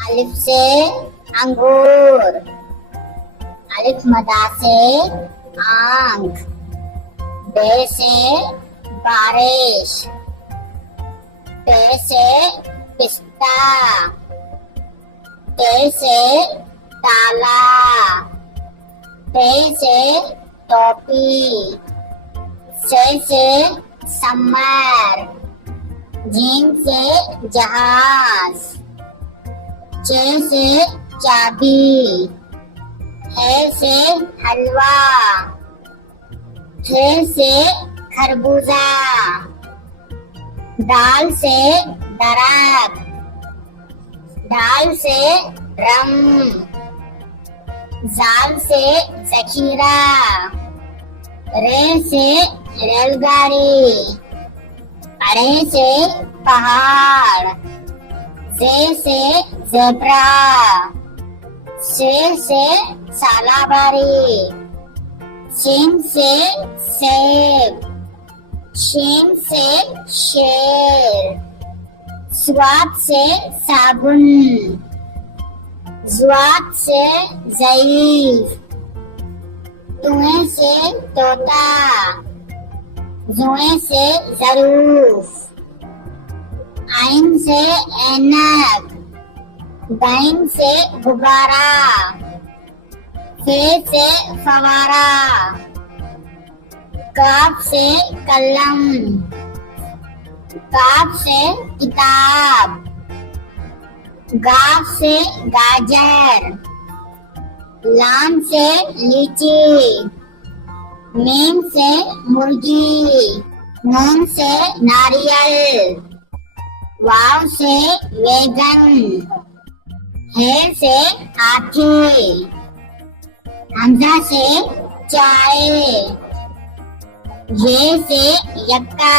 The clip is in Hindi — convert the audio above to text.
अलिफ से अंगूर, अलिफ मदा से आंख, बे से बारिश, पे से पिस्ता, ते से ताला, ते से टोपी, से समर, जीन से जहाज, चे से चाबी, है से हलवा, थे से खरबूजा, दाल से दरख्त, ढाल से ड्रम, जाल से जखीरा, रे से रेलगाड़ी, अड़े से पहाड़, जे से ज़ेब्रा, से सालाबारी, सीन से सेब, शीन से शेर, स्वाद से साबुन, ज़्वाद से ज़ईफ, तुएं से तोता, जुएं से ज़रूफ, आइन से ऐनक, दाइन से गुब्बारा, फे से फवारा, काफ से कलम, काफ से किताब, गाफ से गाजर, लाम से लीची, मीम से मुर्गी, नून से नारियल, वाव से वैगन, हे से हाथी, हमजा से चाय, ये से यक्का,